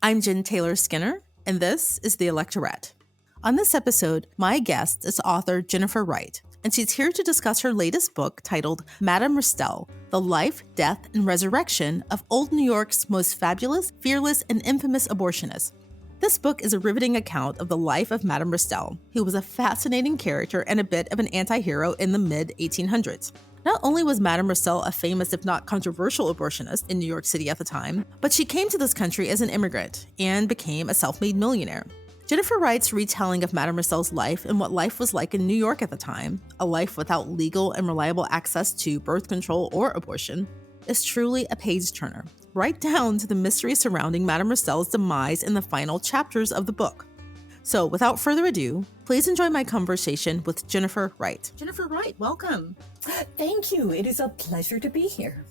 I'm Jen Taylor Skinner, and this is the Electorette. On this episode, my guest is author Jennifer Wright, and she's here to discuss her latest book titled Madame Restell, The Life, Death, and Resurrection of Old New York's Most Fabulous, Fearless, and Infamous Abortionist. This book is a riveting account of the life of Madame Restell, who was a fascinating character and a bit of an anti-hero in the mid-1800s. Not only was Madame Restell a famous, if not controversial, abortionist in New York City at the time, but she came to this country as an immigrant and became a self-made millionaire. Jennifer Wright's retelling of Madame Restell's life and what life was like in New York at the time, a life without legal and reliable access to birth control or abortion, is truly a page-turner, right down to the mystery surrounding Madame Restell's demise in the final chapters of the book. So without further ado, please enjoy my conversation with Jennifer Wright. Jennifer Wright, welcome. Thank you. It is a pleasure to be here.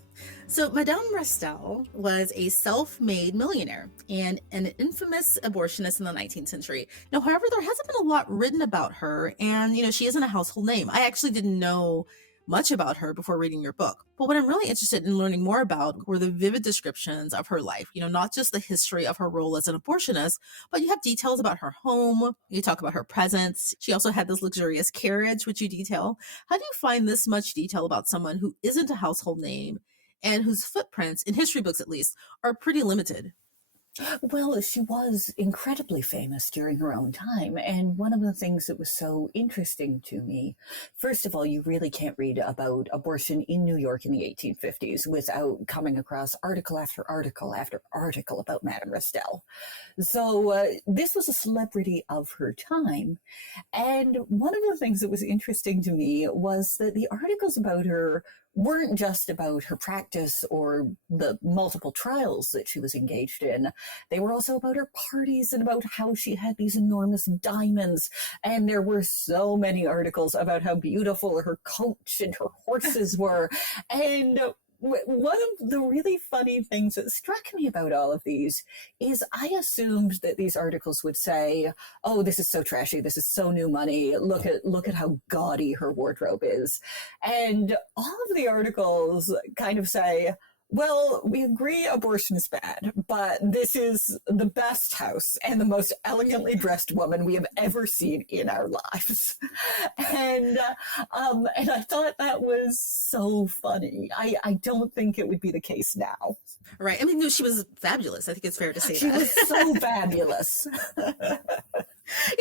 So Madame Restell was a self-made millionaire and an infamous abortionist in the 19th century. Now, however, there hasn't been a lot written about her, and, she isn't a household name. I actually didn't know much about her before reading your book. But what I'm really interested in learning more about were the vivid descriptions of her life, not just the history of her role as an abortionist, but you have details about her home. You talk about her presence. She also had this luxurious carriage, which you detail. How do you find this much detail about someone who isn't a household name and whose footprints, in history books at least, are pretty limited? Well, she was incredibly famous during her own time. And one of the things that was so interesting to me, first of all, you really can't read about abortion in New York in the 1850s without coming across article after article after article about Madame Restell. So this was a celebrity of her time. And one of the things that was interesting to me was that the articles about her weren't just about her practice or the multiple trials that she was engaged in. They were also about her parties and about how she had these enormous diamonds. And there were so many articles about how beautiful her coach and her horses were. And one of the really funny things that struck me about all of these is I assumed that these articles would say, oh, this is so trashy. This is so new money. Look at how gaudy her wardrobe is. And all of the articles kind of say, well, we agree abortion is bad, but this is the best house and the most elegantly dressed woman we have ever seen in our lives. And I thought that was so funny. I don't think it would be the case now. Right. I mean, no, she was fabulous. I think it's fair to say she that. Was so fabulous.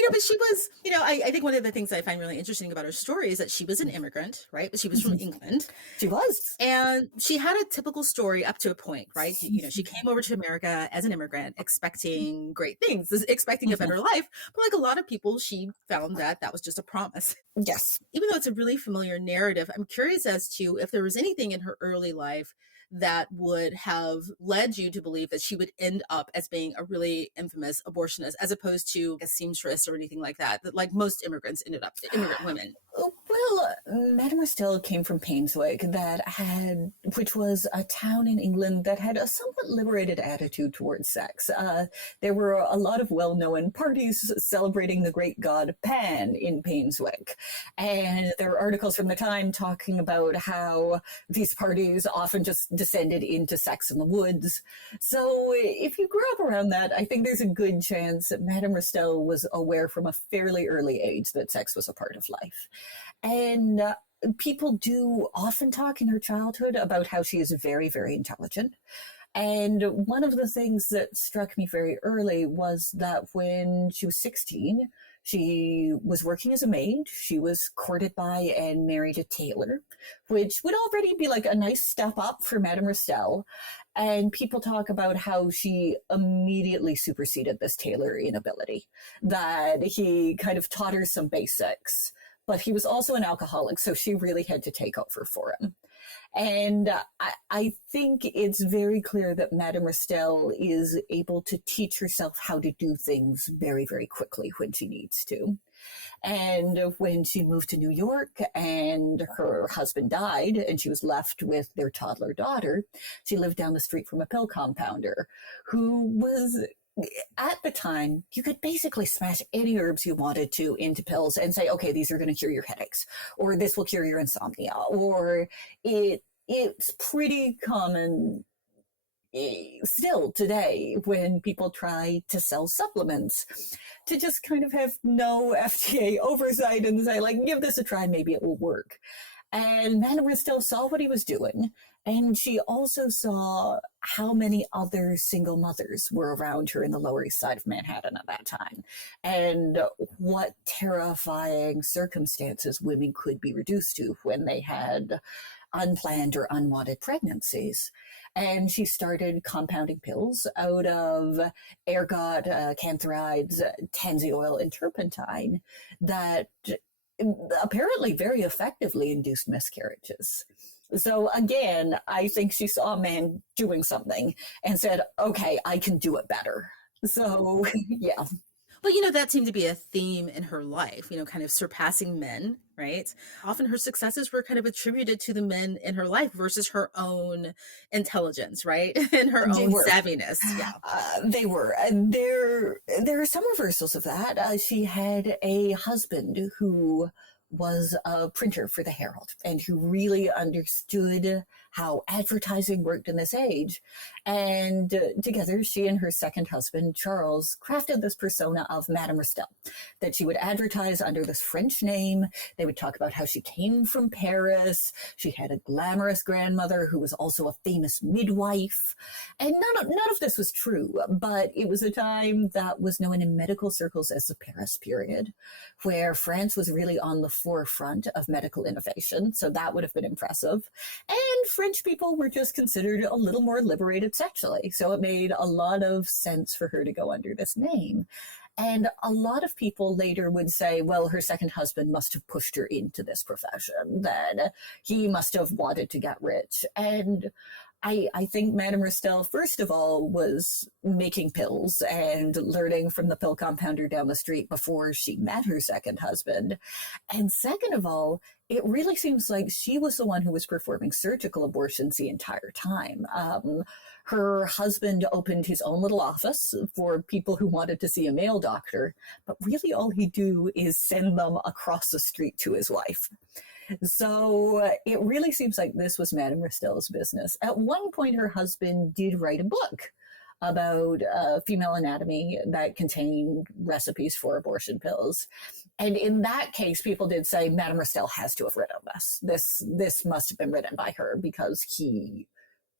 But she was, I think one of the things I find really interesting about her story is that she was an immigrant, right? But she was from England. She was. And she had a typical story up to a point, right? She came over to America as an immigrant, expecting great things, expecting a better life. But like a lot of people, she found that was just a promise. Yes. Even though it's a really familiar narrative, I'm curious as to if there was anything in her early life that would have led you to believe that she would end up as being a really infamous abortionist, as opposed to a seamstress or anything like that like most immigrant women. Well, Madame Restell came from Painswick, which was a town in England that had a somewhat liberated attitude towards sex. There were a lot of well-known parties celebrating the great god Pan in Painswick. And there were articles from the time talking about how these parties often just descended into sex in the woods. So if you grew up around that, I think there's a good chance that Madame Restell was aware from a fairly early age that sex was a part of life. And people do often talk in her childhood about how she is very, very intelligent. And one of the things that struck me very early was that when she was 16, she was working as a maid. She was courted by and married a tailor, which would already be like a nice step up for Madame Restell. And people talk about how she immediately superseded this tailor in ability, that he kind of taught her some basics. But he was also an alcoholic, so she really had to take over for him. And I think it's very clear that Madame Restell is able to teach herself how to do things very, very quickly when she needs to. And when she moved to New York and her husband died and she was left with their toddler daughter, she lived down the street from a pill compounder who was, at the time, you could basically smash any herbs you wanted to into pills and say, okay, these are going to cure your headaches, or this will cure your insomnia, or it's pretty common still today, when people try to sell supplements, to just kind of have no FDA oversight and say, like, give this a try, maybe it will work. And Madame Restell saw what he was doing, and she also saw how many other single mothers were around her in the Lower East Side of Manhattan at that time, and what terrifying circumstances women could be reduced to when they had unplanned or unwanted pregnancies. And she started compounding pills out of ergot, cantharides, tansy oil, and turpentine that apparently very effectively induced miscarriages. So again, I think she saw a man doing something and said, okay, I can do it better. So yeah. Well, that seemed to be a theme in her life, kind of surpassing men, right? Often her successes were kind of attributed to the men in her life versus her own intelligence, right? And her own savviness. Yeah. They were. There are some reversals of that. She had a husband who was a printer for the Herald and who really understood how advertising worked in this age. And together, she and her second husband, Charles, crafted this persona of Madame Restell, that she would advertise under this French name. They would talk about how she came from Paris. She had a glamorous grandmother who was also a famous midwife. And none of this was true, but it was a time that was known in medical circles as the Paris period, where France was really on the forefront of medical innovation. So that would have been impressive. And French people were just considered a little more liberated sexually. So it made a lot of sense for her to go under this name. And a lot of people later would say, well, her second husband must have pushed her into this profession, that he must have wanted to get rich. And I think Madame Restell, first of all, was making pills and learning from the pill compounder down the street before she met her second husband. And second of all, it really seems like she was the one who was performing surgical abortions the entire time. Her husband opened his own little office for people who wanted to see a male doctor, but really all he'd do is send them across the street to his wife. So it really seems like this was Madame Restell's business. At one point, her husband did write a book about female anatomy that contained recipes for abortion pills. And in that case, people did say Madame Restell has to have written this. This must have been written by her because he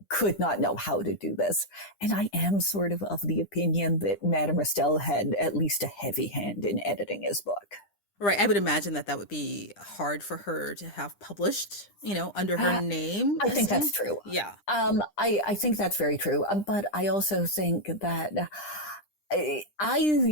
could not know how to do this. And I am sort of the opinion that Madame Restell had at least a heavy hand in editing his book. Right. I would imagine that would be hard for her to have published, under her name. I think that's true. Yeah. I think that's very true. But I also think that I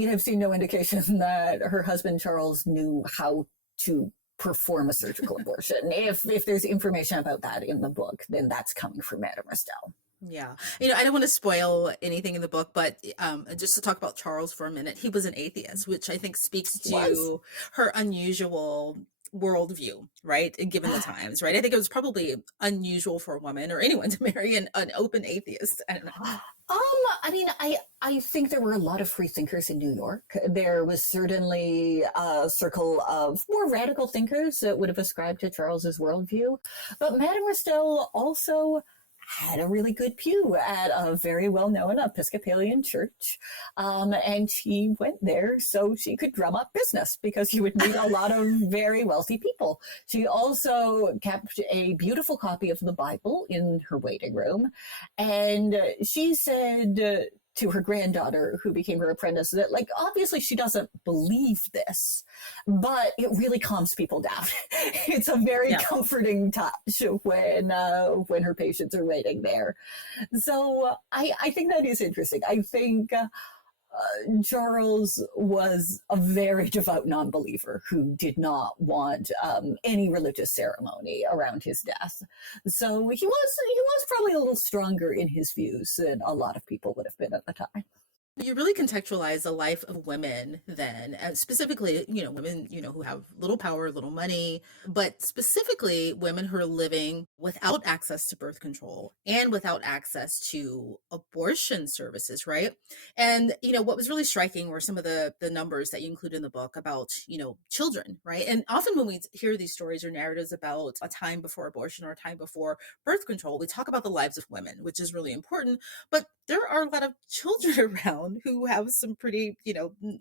have seen no indication that her husband, Charles, knew how to perform a surgical abortion. If there's information about that in the book, then that's coming from Madame Restell. Yeah. I don't want to spoil anything in the book, but just to talk about Charles for a minute, he was an atheist, which I think speaks to her unusual worldview, right? Given the times, right? I think it was probably unusual for a woman or anyone to marry an open atheist. I don't know. I think there were a lot of free thinkers in New York. There was certainly a circle of more radical thinkers that would have ascribed to Charles's worldview. But Madame Restell also had a really good pew at a very well-known Episcopalian church. And she went there so she could drum up business because you would meet a lot of very wealthy people. She also kept a beautiful copy of the Bible in her waiting room. And she said to her granddaughter, who became her apprentice, that, like, obviously she doesn't believe this, but it really calms people down. It's a very comforting touch when her patients are waiting there. So I think that is interesting. I think Charles was a very devout non-believer who did not want any religious ceremony around his death. So he was probably a little stronger in his views than a lot of people would have been at the time. You really contextualize the life of women then, and specifically, women, who have little power, little money, but specifically women who are living without access to birth control and without access to abortion services, right? And, what was really striking were some of the numbers that you include in the book about, children, right? And often when we hear these stories or narratives about a time before abortion or a time before birth control, we talk about the lives of women, which is really important. But there are a lot of children around who have some pretty,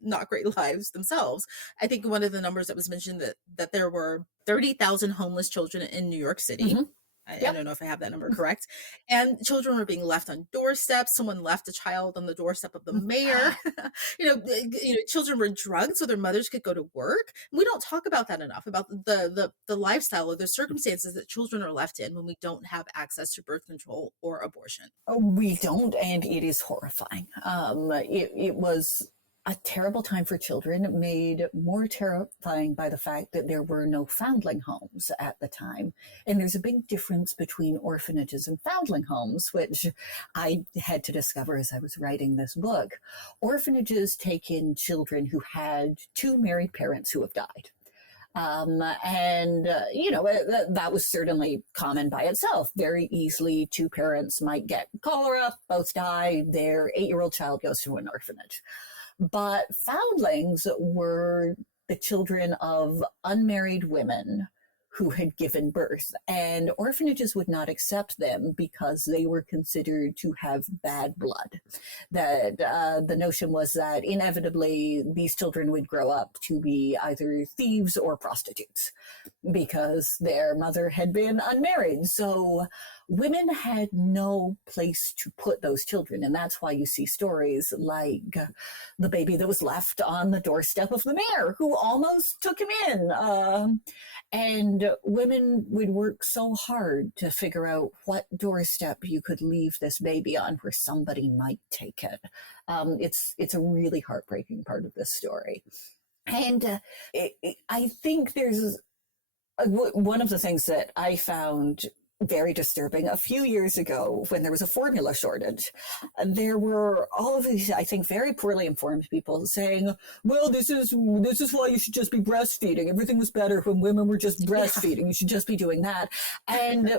not great lives themselves. I think one of the numbers that was mentioned that there were 30,000 homeless children in New York City. Mm-hmm. I Yep. don't know if I have that number correct. And children were being left on doorsteps. Someone left a child on the doorstep of the mayor. Children were drugged so their mothers could go to work. We don't talk about that enough, about the lifestyle or the circumstances that children are left in when we don't have access to birth control or abortion. We don't, and it is horrifying. It was a terrible time for children, made more terrifying by the fact that there were no foundling homes at the time. And there's a big difference between orphanages and foundling homes, which I had to discover as I was writing this book. Orphanages take in children who had two married parents who have died. That was certainly common by itself. Very easily, two parents might get cholera, both die, their 8-year-old child goes to an orphanage. But foundlings were the children of unmarried women who had given birth, and orphanages would not accept them because they were considered to have bad blood. That the notion was that inevitably these children would grow up to be either thieves or prostitutes because their mother had been unmarried. So women had no place to put those children. And that's why you see stories like the baby that was left on the doorstep of the mayor who almost took him in. And women would work so hard to figure out what doorstep you could leave this baby on where somebody might take it. It's a really heartbreaking part of this story. And I think there's one of the things that I found very disturbing. A few years ago, when there was a formula shortage, there were all of these, I think, very poorly informed people saying, well, this is why you should just be breastfeeding. Everything was better when women were just breastfeeding. Yeah. You should just be doing that. And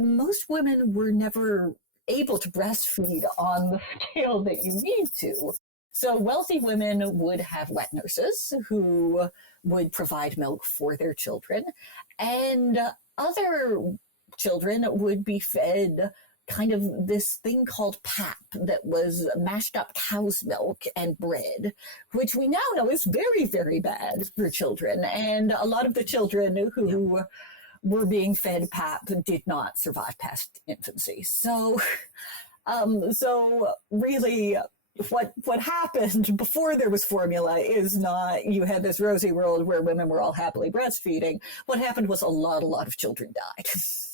most women were never able to breastfeed on the scale that you need to. So wealthy women would have wet nurses who would provide milk for their children, and other children would be fed kind of this thing called pap that was mashed up cow's milk and bread, which we now know is very, very bad for children. And a lot of the children who were being fed pap did not survive past infancy. So really, what happened before there was formula is not you had this rosy world where women were all happily breastfeeding. What happened was a lot of children died.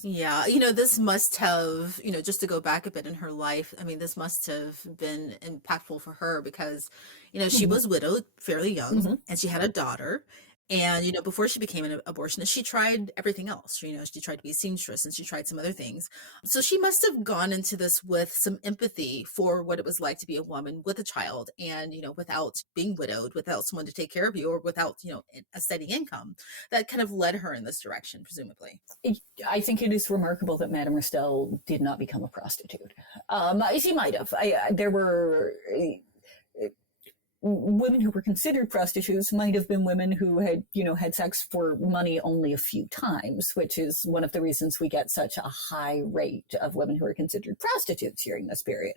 Yeah, this must have, just to go back a bit in her life, I mean, this must have been impactful for her because, she was widowed fairly young, and she had a daughter. And, before she became an abortionist, she tried everything else. She tried to be a seamstress and she tried some other things. So she must have gone into this with some empathy for what it was like to be a woman with a child and, without being widowed, without someone to take care of you or without, a steady income. That kind of led her in this direction, presumably. I think it is remarkable that Madame Restell did not become a prostitute. She might have. There were women who were considered prostitutes might have been women who had, had sex for money only a few times, which is one of the reasons we get such a high rate of women who are considered prostitutes during this period.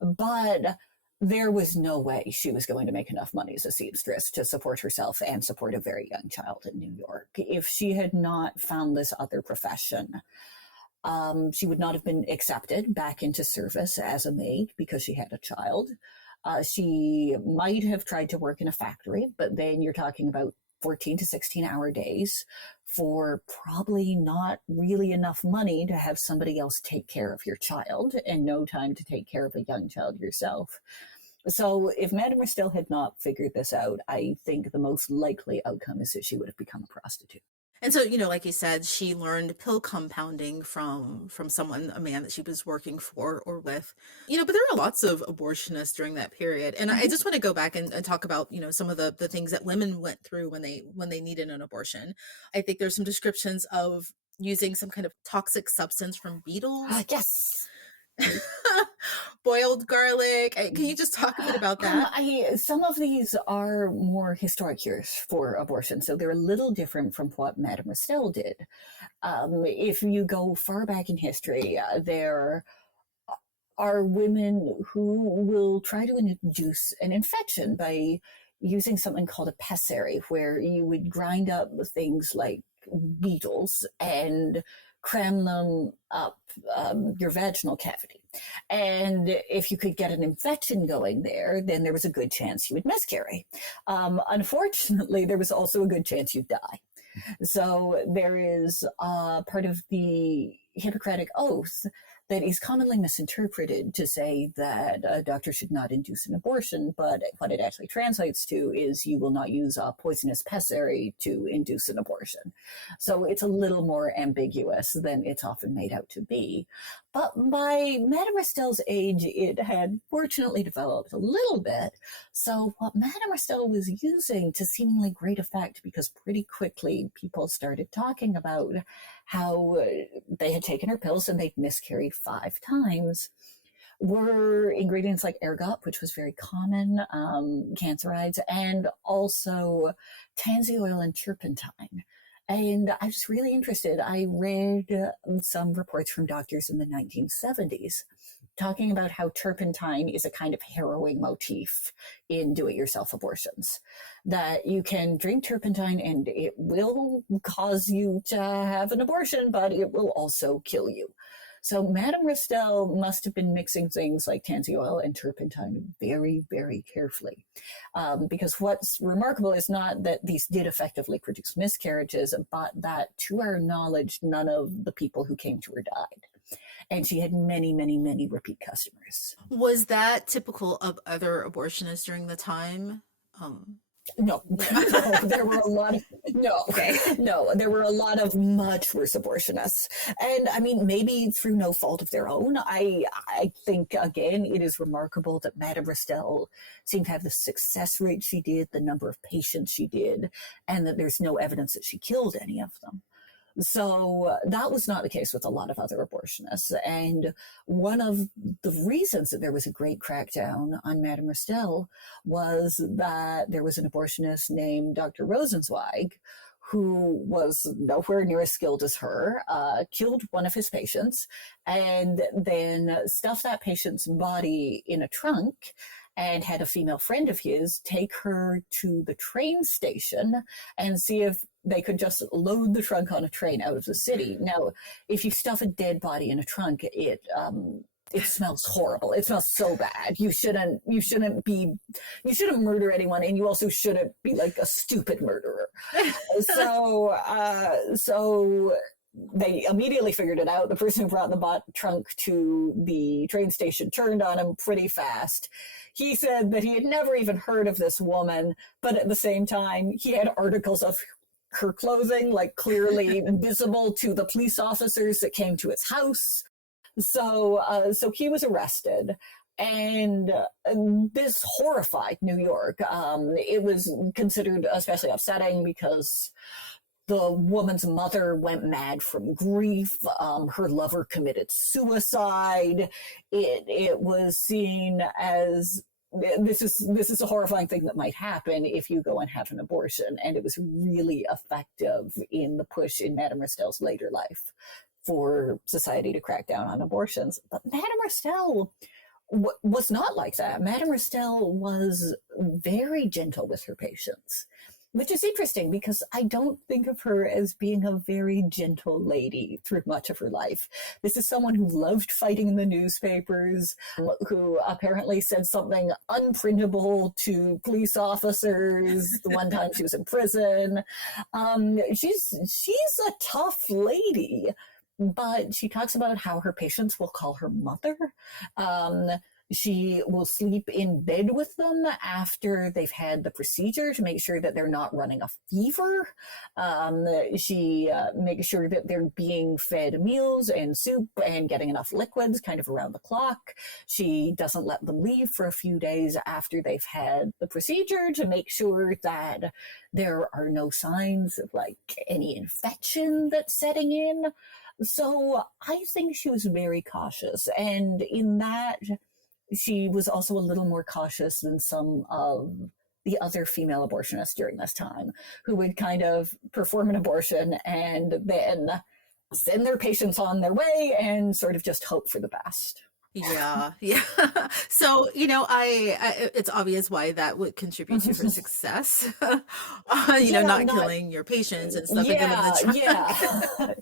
But there was no way she was going to make enough money as a seamstress to support herself and support a very young child in New York. If she had not found this other profession, she would not have been accepted back into service as a maid because she had a child. She might have tried to work in a factory, but then you're talking about 14 to 16-hour days for probably not really enough money to have somebody else take care of your child and no time to take care of a young child yourself. So if Madame Restell had not figured this out, I think the most likely outcome is that she would have become a prostitute. And so, like you said, she learned pill compounding from someone, a man that she was working for or with. But there are lots of abortionists during that period. And I just want to go back and talk about, some of the things that women went through when they needed an abortion. I think there's some descriptions of using some kind of toxic substance from beetles. Yes. Boiled garlic. Can you just talk a bit about that? Some of these are more historic cures for abortion, so they're a little different from what Madame Restell did. If you go far back in history, there are women who will try to induce an infection by using something called a pessary, where you would grind up things like beetles and cram them up your vaginal cavity. And if you could get an infection going there, then there was a good chance you would miscarry. Unfortunately, there was also a good chance you'd die. So there is part of the Hippocratic Oath that is commonly misinterpreted to say that a doctor should not induce an abortion, but what it actually translates to is you will not use a poisonous pessary to induce an abortion. So it's a little more ambiguous than it's often made out to be. But by Madame Restell's age, it had fortunately developed a little bit. So what Madame Restell was using to seemingly great effect, because pretty quickly people started talking about how they had taken her pills and they'd miscarried 5 times, were ingredients like ergot, which was very common, canceroids, and also tansy oil and turpentine. And I was really interested. I read some reports from doctors in the 1970s talking about how turpentine is a kind of harrowing motif in do-it-yourself abortions. That you can drink turpentine and it will cause you to have an abortion, but it will also kill you. So Madame Restell must have been mixing things like tansy oil and turpentine very, very carefully. Because what's remarkable is not that these did effectively produce miscarriages, but that, to our knowledge, none of the people who came to her died. And she had many, many, many repeat customers. Was that typical of other abortionists during the time? No, there were a lot of, there were a lot of much worse abortionists. And I mean, maybe through no fault of their own. I think, again, it is remarkable that Madame Restell seemed to have the success rate she did, the number of patients she did, and that there's no evidence that she killed any of them. So that was not the case with a lot of other abortionists. And one of the reasons that there was a great crackdown on Madame Restell was that there was an abortionist named Dr. Rosenzweig, who was nowhere near as skilled as her, killed one of his patients, and then stuffed that patient's body in a trunk and had a female friend of his take her to the train station and see if they could just load the trunk on a train out of the city. Now, if you stuff a dead body in a trunk, it smells horrible. It smells so bad. You shouldn't murder anyone, and you also shouldn't be like a stupid murderer. So they immediately figured it out. The person who brought the trunk to the train station turned on him pretty fast. He said that he had never even heard of this woman, but at the same time, he had articles of her clothing, like clearly visible to the police officers that came to his house. So he was arrested. And this horrified New York. It was considered especially upsetting because the woman's mother went mad from grief. Her lover committed suicide. It was seen as this is a horrifying thing that might happen if you go and have an abortion. And it was really effective in the push in Madame Restell's later life for society to crack down on abortions. But Madame Restell was not like that. Madame Restell was very gentle with her patients, which is interesting because I don't think of her as being a very gentle lady through much of her life. This is someone who loved fighting in the newspapers, who apparently said something unprintable to police officers the one time she was in prison. She's a tough lady, but she talks about how her patients will call her mother. She will sleep in bed with them after they've had the procedure to make sure that they're not running a fever. She makes sure that they're being fed meals and soup and getting enough liquids kind of around the clock. She doesn't let them leave for a few days after they've had the procedure to make sure that there are no signs of like any infection that's setting in. So I think she was very cautious. And in that, she was also a little more cautious than some of the other female abortionists during this time, who would kind of perform an abortion and then send their patients on their way and sort of just hope for the best. Yeah, yeah. So, it's obvious why that would contribute to her success. Not killing your patients and stuffing them in the trunk. Yeah. But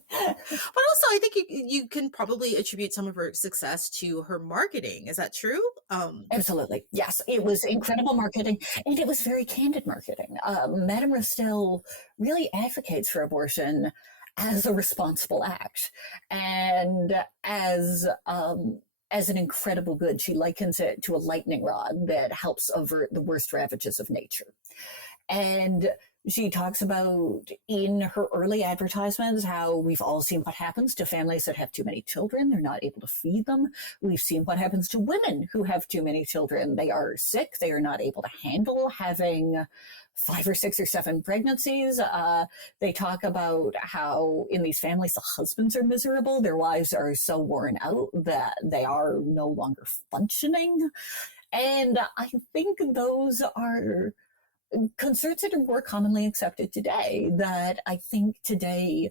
also, I think you can probably attribute some of her success to her marketing. Is that true? Absolutely. Yes, it was incredible marketing, and it was very candid marketing. Madame Restell really advocates for abortion as a responsible act and as an incredible good. She likens it to a lightning rod that helps avert the worst ravages of nature. And she talks about in her early advertisements how we've all seen what happens to families that have too many children. They're not able to feed them. We've seen what happens to women who have too many children. They are sick. They are not able to handle having 5 or 6 or 7 pregnancies. They talk about how in these families, the husbands are miserable. Their wives are so worn out that they are no longer functioning. And I think those are concerns that are more commonly accepted today, that I think today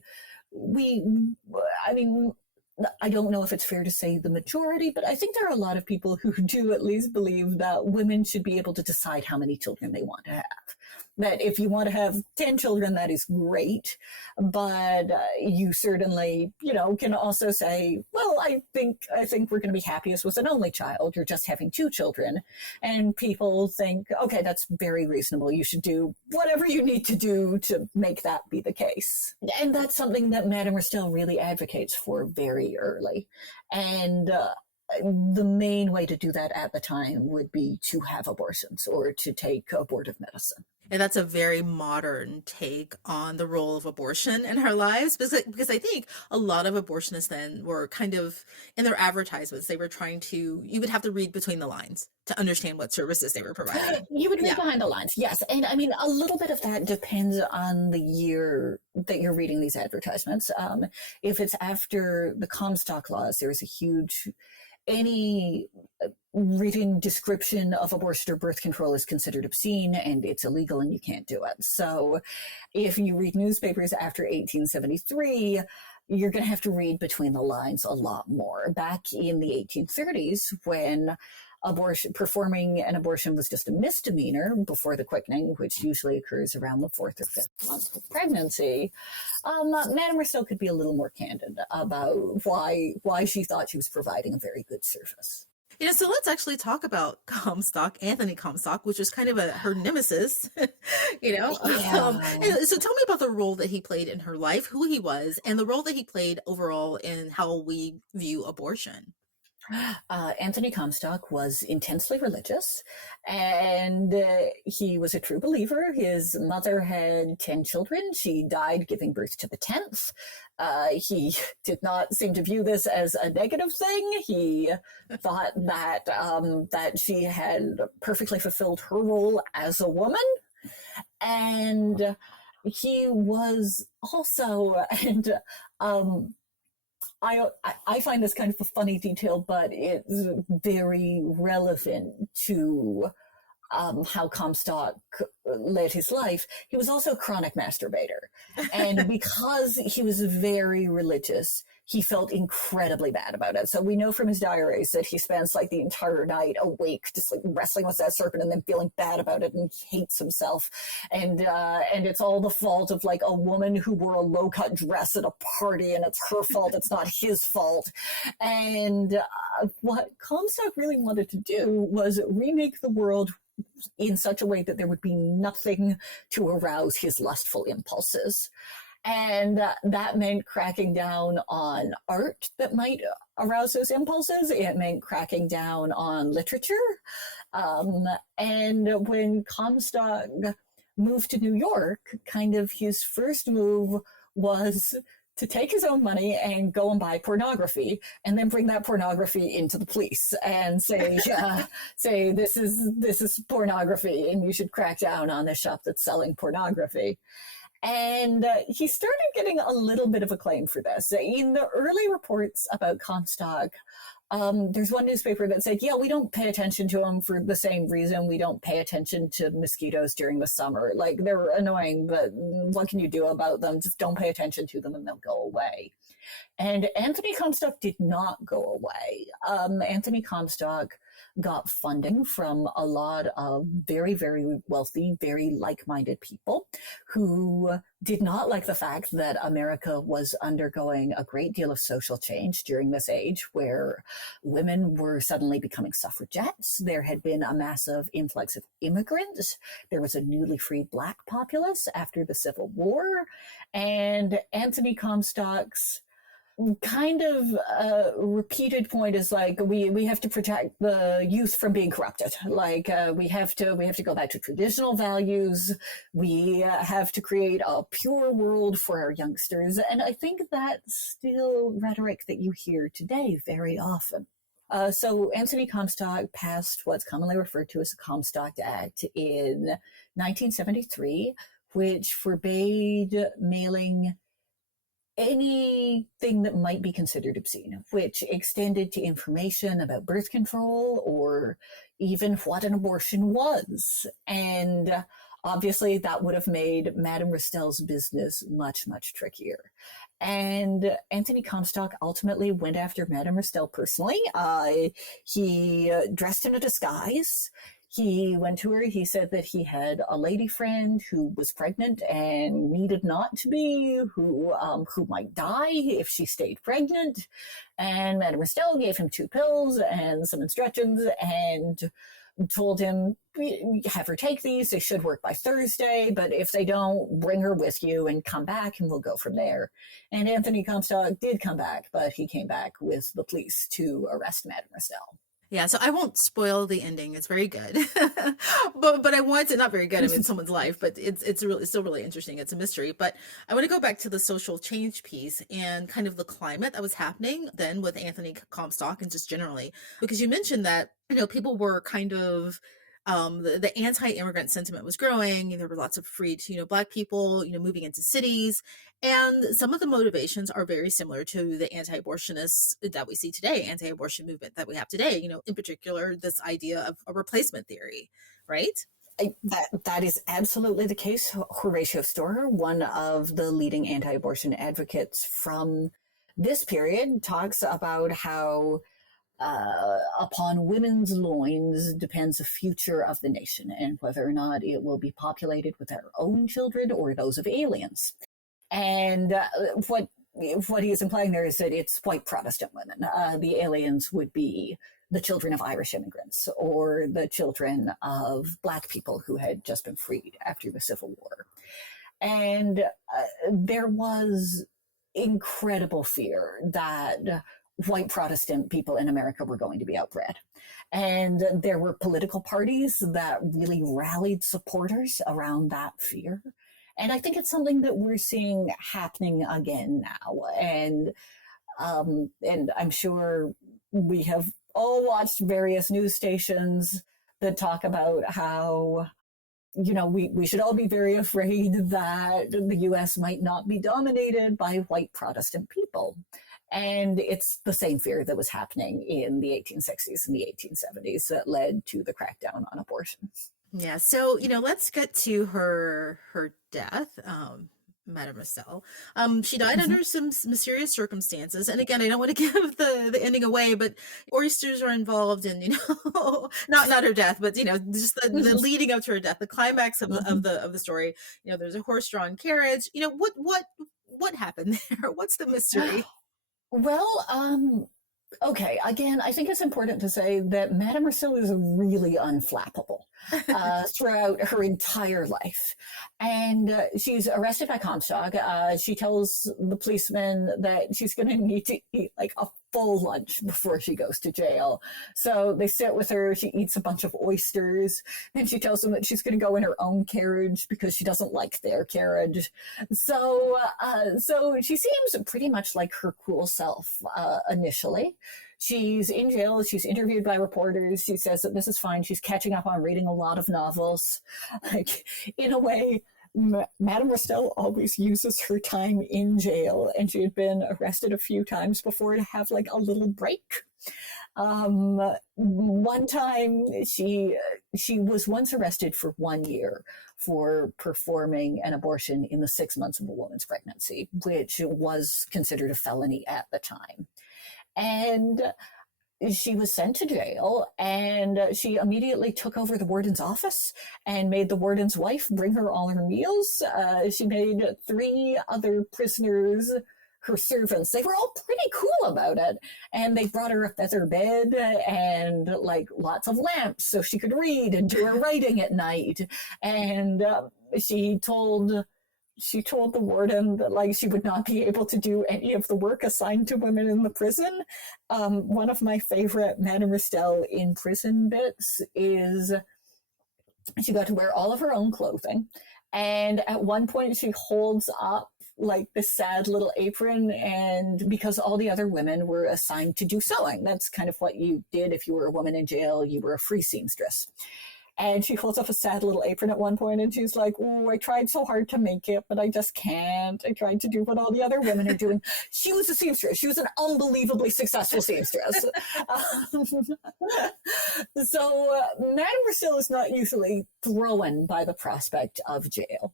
I don't know if it's fair to say the majority, but I think there are a lot of people who do at least believe that women should be able to decide how many children they want to have. That if you want to have 10 children, that is great. But you certainly, can also say, well, I think we're going to be happiest with an only child. You're just having 2 children. And people think, okay, that's very reasonable. You should do whatever you need to do to make that be the case. And that's something that Madame Restell really advocates for very early. And the main way to do that at the time would be to have abortions or to take abortive medicine. And that's a very modern take on the role of abortion in our lives, because I think a lot of abortionists then were kind of, in their advertisements, they were you would have to read between the lines to understand what services they were providing. You would read behind the lines, yes. And I mean, a little bit of that depends on the year that you're reading these advertisements. If it's after the Comstock laws, there is a huge... Any written description of abortion or birth control is considered obscene and it's illegal and you can't do it. So if you read newspapers after 1873, you're going to have to read between the lines a lot more. Back in the 1830s, when performing an abortion was just a misdemeanor before the quickening, which usually occurs around the 4th or 5th month of pregnancy, Madame Restell could be a little more candid about why she thought she was providing a very good service. So let's actually talk about Anthony Comstock, which was kind of her nemesis, Yeah. So tell me about the role that he played in her life, who he was, and the role that he played overall in how we view abortion. Anthony Comstock was intensely religious, and he was a true believer. His mother had 10 children. She died giving birth to the 10th. He did not seem to view this as a negative thing. He thought that she had perfectly fulfilled her role as a woman. And he was also, I find this kind of a funny detail, but it's very relevant to how Comstock led his life. He was also a chronic masturbator. And because he was very religious, he felt incredibly bad about it. So we know from his diaries that he spends like the entire night awake, just like wrestling with that serpent and then feeling bad about it and hates himself. And it's all the fault of like a woman who wore a low-cut dress at a party, and it's her fault. It's not his fault. And what Comstock really wanted to do was remake the world in such a way that there would be nothing to arouse his lustful impulses. And that meant cracking down on art that might arouse those impulses. It meant cracking down on literature. Um, and when Comstock moved to New York, kind of his first move was to take his own money and go and buy pornography, and then bring that pornography into the police and say, say this is pornography, and you should crack down on the shop that's selling pornography. And he started getting a little bit of acclaim for this. In the early reports about Comstock, there's one newspaper that said, yeah, we don't pay attention to them for the same reason we don't pay attention to mosquitoes during the summer. Like, they're annoying, but what can you do about them? Just don't pay attention to them and they'll go away. And Anthony Comstock did not go away. Anthony Comstock got funding from a lot of very, very wealthy, very like-minded people who did not like the fact that America was undergoing a great deal of social change during this age where women were suddenly becoming suffragettes. There had been a massive influx of immigrants. There was a newly freed Black populace after the Civil War. And Anthony Comstock's kind of repeated point is like, we have to protect the youth from being corrupted. Like, we have to go back to traditional values. We have to create a pure world for our youngsters. And I think that's still rhetoric that you hear today very often. So Anthony Comstock passed what's commonly referred to as the Comstock Act in 1973, which forbade mailing anything that might be considered obscene, which extended to information about birth control or even what an abortion was. And obviously that would have made Madame Restell's business much, much trickier. And Anthony Comstock ultimately went after Madame Restell personally. He dressed in a disguise. He went to her. He said that he had a lady friend who was pregnant and needed not to be, who might die if she stayed pregnant. And Madame Restell gave him 2 pills and some instructions and told him, have her take these. They should work by Thursday, but if they don't, bring her with you and come back and we'll go from there. And Anthony Comstock did come back, but he came back with the police to arrest Madame Restell. Yeah, so I won't spoil the ending. It's very good, but I want it not very good. I mean, someone's life, but it's still really interesting. It's a mystery. But I want to go back to the social change piece and kind of the climate that was happening then with Anthony Comstock and just generally, because you mentioned that people were kind of the anti-immigrant sentiment was growing. There were lots of freed, Black people, moving into cities. And some of the motivations are very similar to the anti-abortionists that we see today, anti-abortion movement that we have today, in particular, this idea of a replacement theory, right? That is absolutely the case. Horatio Storer, one of the leading anti-abortion advocates from this period, talks about how upon women's loins depends the future of the nation and whether or not it will be populated with our own children or those of aliens. And what he is implying there is that it's white Protestant women. The aliens would be the children of Irish immigrants or the children of Black people who had just been freed after the Civil War. And there was incredible fear that white Protestant people in America were going to be outbred. And there were political parties that really rallied supporters around that fear. And I think it's something that we're seeing happening again now. And I'm sure we have all watched various news stations that talk about how, we should all be very afraid that the US might not be dominated by white Protestant people. And it's the same fear that was happening in the 1860s and the 1870s that led to the crackdown on abortion. Yeah. So, let's get to her death. Madame Restell. She died under some mysterious circumstances. And again, I don't want to give the ending away, but oysters are involved in, not her death, but, just the leading up to her death, the climax of the story. There's a horse-drawn carriage. What happened there? What's the mystery? Well, okay. Again, I think it's important to say that Madame Restell is really unflappable. throughout her entire life. And she's arrested by Comstock. She tells the policeman that she's going to need to eat like a full lunch before she goes to jail. So they sit with her. She eats a bunch of oysters. Then she tells them that she's going to go in her own carriage because she doesn't like their carriage. So she seems pretty much like her cool self initially. She's in jail. She's interviewed by reporters. She says that this is fine. She's catching up on reading a lot of novels. Like, in a way, Madame Restell always uses her time in jail, and she had been arrested a few times before to have like a little break. One time she was once arrested for 1 year for performing an abortion in the 6 months of a woman's pregnancy, which was considered a felony at the time. And she was sent to jail, and she immediately took over the warden's office and made the warden's wife bring her all her meals. She made 3 other prisoners her servants. They were all pretty cool about it. And they brought her a feather bed and like lots of lamps so she could read and do her writing at night. And she told the warden that like she would not be able to do any of the work assigned to women in the prison. One of my favorite Madame Restell in prison bits is she got to wear all of her own clothing. And at one point she holds up like this sad little apron, and because all the other women were assigned to do sewing, that's kind of what you did if you were a woman in jail, you were a free seamstress. And she holds up a sad little apron at one point, and she's like, oh, I tried so hard to make it, but I just can't. I tried to do what all the other women are doing. She was a seamstress. She was an unbelievably successful seamstress. So Madame Restell is not usually thrown by the prospect of jail.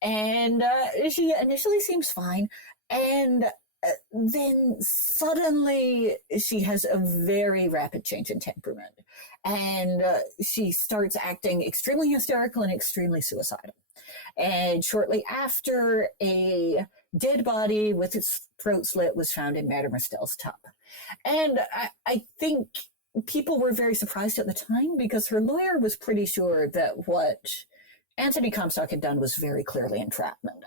And she initially seems fine. And then suddenly she has a very rapid change in temperament. And she starts acting extremely hysterical and extremely suicidal. And shortly after, a dead body with its throat slit was found in Madame Restell's tub. And I think people were very surprised at the time because her lawyer was pretty sure that what Anthony Comstock had done was very clearly entrapment.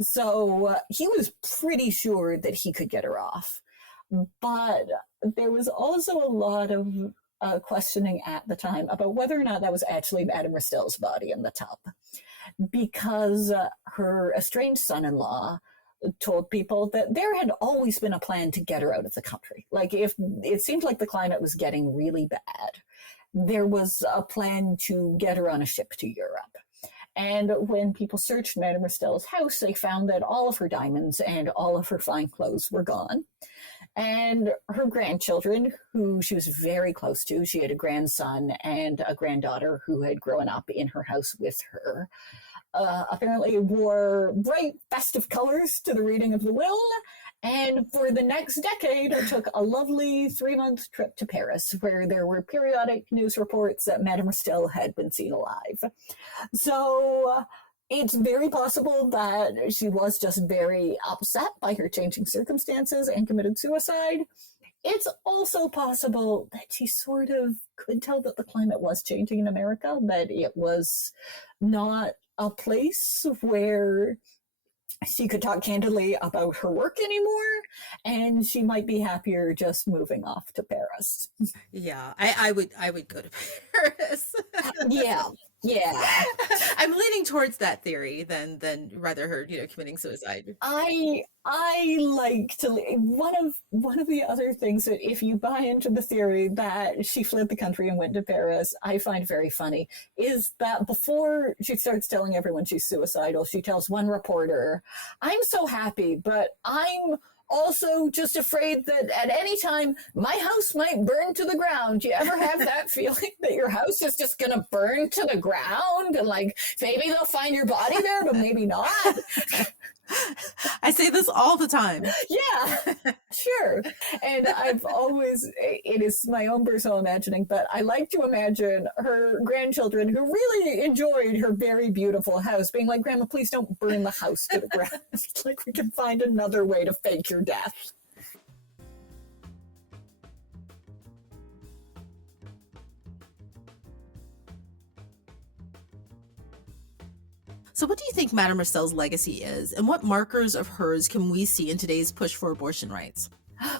So he was pretty sure that he could get her off. But there was also a lot of questioning at the time about whether or not that was actually Madame Restell's body in the tub. Because her estranged son-in-law told people that there had always been a plan to get her out of the country. Like, if it seemed like the climate was getting really bad, there was a plan to get her on a ship to Europe. And when people searched Madame Restell's house, they found that all of her diamonds and all of her fine clothes were gone. And her grandchildren, who she was very close to, she had a grandson and a granddaughter who had grown up in her house with her, apparently wore bright festive colors to the reading of the will. And for the next decade, it took a lovely 3-month trip to Paris, where there were periodic news reports that Madame Restell had been seen alive. So it's very possible that she was just very upset by her changing circumstances and committed suicide. It's also possible that she sort of could tell that the climate was changing in America, that it was not a place where she could talk candidly about her work anymore, and she might be happier just moving off to Paris. Yeah, I would go to Paris. Yeah. I'm leaning towards that theory than rather her, committing suicide. I like to one of the other things that, if you buy into the theory that she fled the country and went to Paris, I find very funny, is that before she starts telling everyone she's suicidal, she tells one reporter, "I'm so happy, but I'm also just afraid that at any time my house might burn to the ground." Do you ever have that feeling that your house is just going to burn to the ground, and like maybe they'll find your body there, but maybe not? I say this all the time. Yeah, sure. And it is my own personal imagining, but I like to imagine her grandchildren, who really enjoyed her very beautiful house, being like, "Grandma, please don't burn the house to the ground. Like, we can find another way to fake your death." So what do you think Madame Restell's legacy is, and what markers of hers can we see in today's push for abortion rights?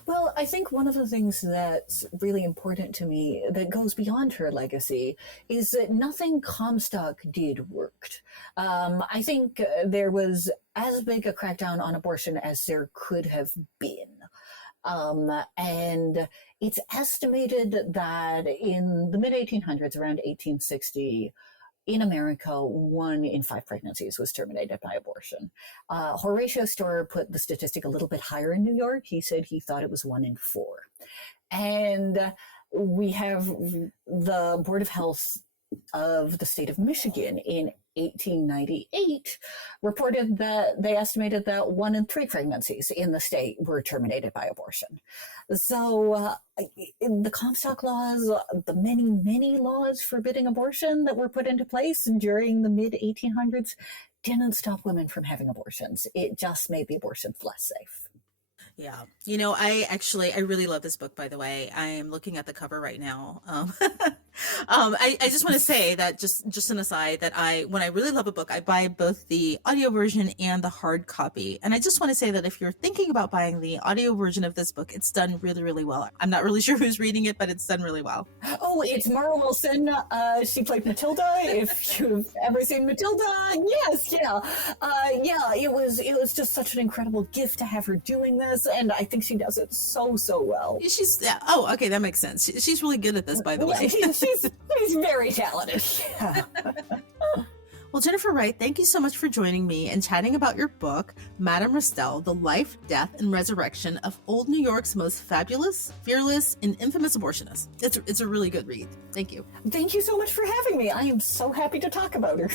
Well, I think one of the things that's really important to me that goes beyond her legacy is that nothing Comstock did worked. I think there was as big a crackdown on abortion as there could have been. And it's estimated that in the mid 1800s, around 1860, in America, 1 in 5 pregnancies was terminated by abortion. Horatio Storer put the statistic a little bit higher in New York. He said he thought it was 1 in 4. And we have the Board of Health of the state of Michigan in 1898 reported that they estimated that 1 in 3 pregnancies in the state were terminated by abortion. So the Comstock laws, the many, many laws forbidding abortion that were put into place during the mid 1800s didn't stop women from having abortions. It just made the abortions less safe. Yeah. I really love this book, by the way. I am looking at the cover right now. I just want to say that just an aside that when I really love a book, I buy both the audio version and the hard copy. And I just want to say that if you're thinking about buying the audio version of this book, it's done really, really well. I'm not really sure who's reading it, but it's done really well. Oh, it's Mara Wilson. She played Matilda. If you've ever seen Matilda, yes, yeah. It was just such an incredible gift to have her doing this. And I think she does it so well. Okay, that makes sense. She's really good at this, by the way. She's very talented. Yeah. Well, Jennifer Wright, thank you so much for joining me and chatting about your book, Madame Restell, The Life, Death, and Resurrection of Old New York's Most Fabulous, Fearless, and Infamous Abortionist. It's a really good read. Thank you. Thank you so much for having me. I am so happy to talk about her.